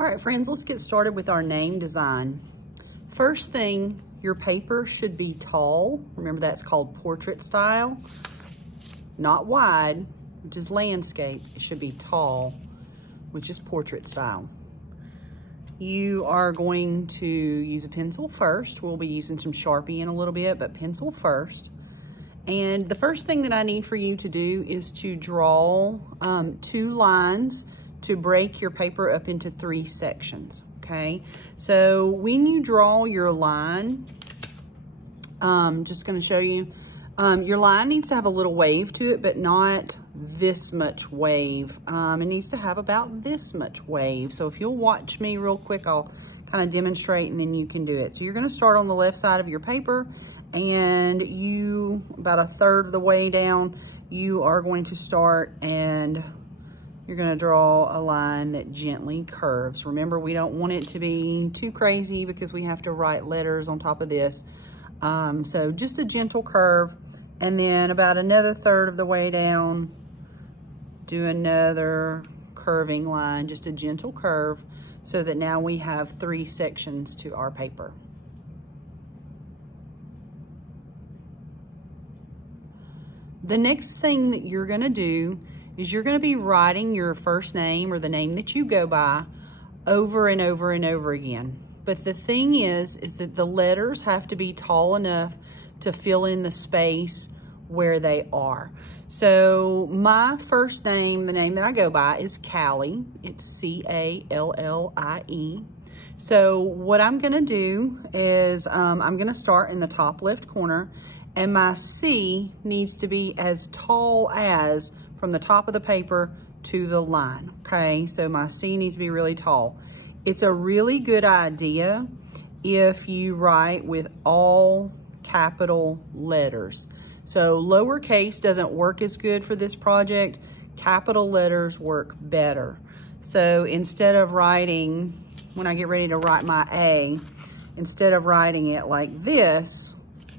All right, friends, let's get started with our name design. First thing, your paper should be tall. Remember, that's called portrait style, not wide, which is landscape. It should be tall, which is portrait style. You are going to use a pencil first. We'll be using some Sharpie in a little bit, but pencil first. And the first thing that I need for you to do is to draw 2 lines to break your paper up into 3 sections, okay? So when you draw your line, just gonna show you, your line needs to have a little wave to it, but not this much wave. It needs to have about this much wave. So if you'll watch me real quick, I'll kind of demonstrate and then you can do it. So you're gonna start on the left side of your paper, and you, about 1/3 of the way down, you are going to start and you're gonna draw a line that gently curves. Remember, we don't want it to be too crazy because we have to write letters on top of this. So just a gentle curve, and then about another 1/3 of the way down, do another curving line, just a gentle curve, so that now we have 3 sections to our paper. The next thing that you're gonna do is you're gonna be writing your first name or the name that you go by over and over and over again. But the thing is that the letters have to be tall enough to fill in the space where they are. So my first name, the name that I go by, is Callie. It's C-A-L-L-I-E. So what I'm gonna do is I'm gonna start in the top left corner, and my C needs to be as tall as from the top of the paper to the line, okay? So my C needs to be really tall. It's a really good idea if you write with all capital letters. So lowercase doesn't work as good for this project. Capital letters work better. So instead of writing, when I get ready to write my A, instead of writing it like this,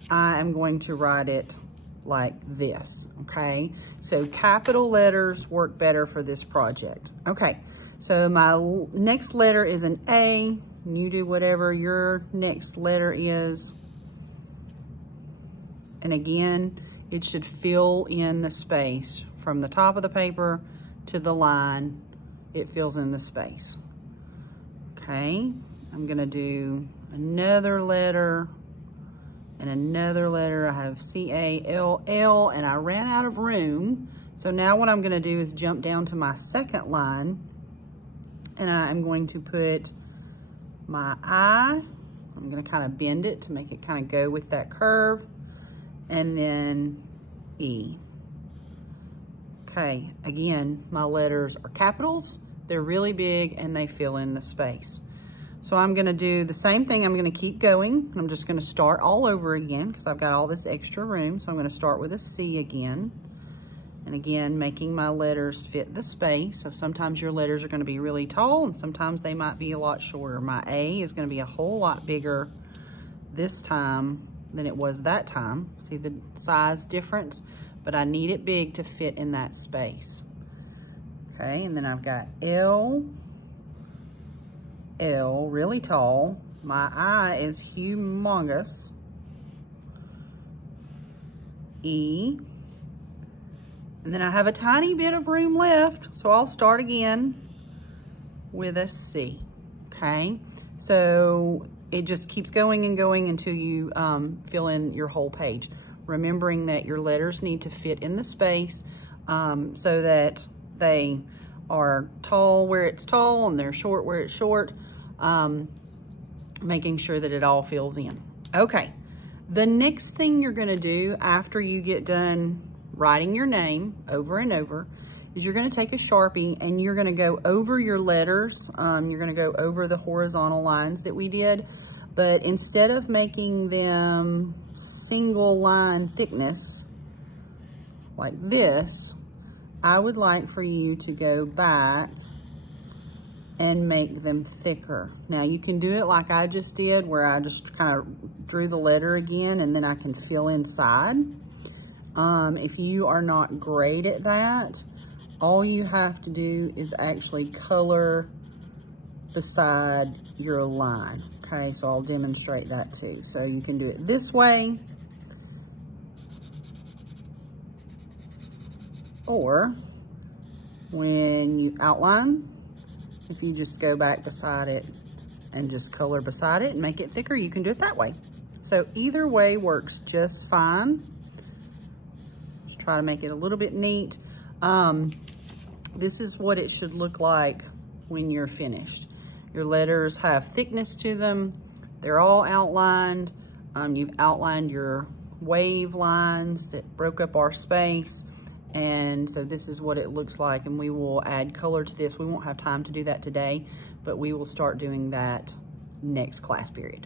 I am going to write it like this, okay? So capital letters work better for this project. Okay, so my next letter is an A. You do whatever your next letter is. And again, it should fill in the space from the top of the paper to the line. It fills in the space. Okay, I'm gonna do another letter and another letter. I have C-A-L-L, and I ran out of room. So now what I'm gonna do is jump down to my second line, and I'm going to put my I. I'm gonna kind of bend it to make it kind of go with that curve, and then E. Okay, again, my letters are capitals. They're really big and they fill in the space. So I'm gonna do the same thing. I'm gonna keep going. I'm just gonna start all over again because I've got all this extra room. So I'm gonna start with a C again. And again, making my letters fit the space. So sometimes your letters are gonna be really tall and sometimes they might be a lot shorter. My A is gonna be a whole lot bigger this time than it was that time. See the size difference? But I need it big to fit in that space. Okay, and then I've got L, really tall. My I is humongous. E, and then I have a tiny bit of room left, so I'll start again with a C, okay? So it just keeps going and going until you fill in your whole page. Remembering that your letters need to fit in the space so that they are tall where it's tall and they're short where it's short, making sure that it all fills in. Okay, the next thing you're gonna do after you get done writing your name over and over is you're gonna take a Sharpie and you're gonna go over your letters. You're gonna go over the horizontal lines that we did, but instead of making them single line thickness like this, I would like for you to go back and make them thicker. Now you can do it like I just did, where I just kind of drew the letter again and then I can fill inside. If you are not great at that, all you have to do is actually color beside your line. Okay, so I'll demonstrate that too. So you can do it this way, or when you outline, if you just go back beside it and just color beside it and make it thicker, you can do it that way. So either way works just fine. Just try to make it a little bit neat. This is what it should look like when you're finished. Your letters have thickness to them. They're all outlined. You've outlined your wave lines that broke up our space. And so this is what it looks like, and we will add color to this. We won't have time to do that today, but we will start doing that next class period.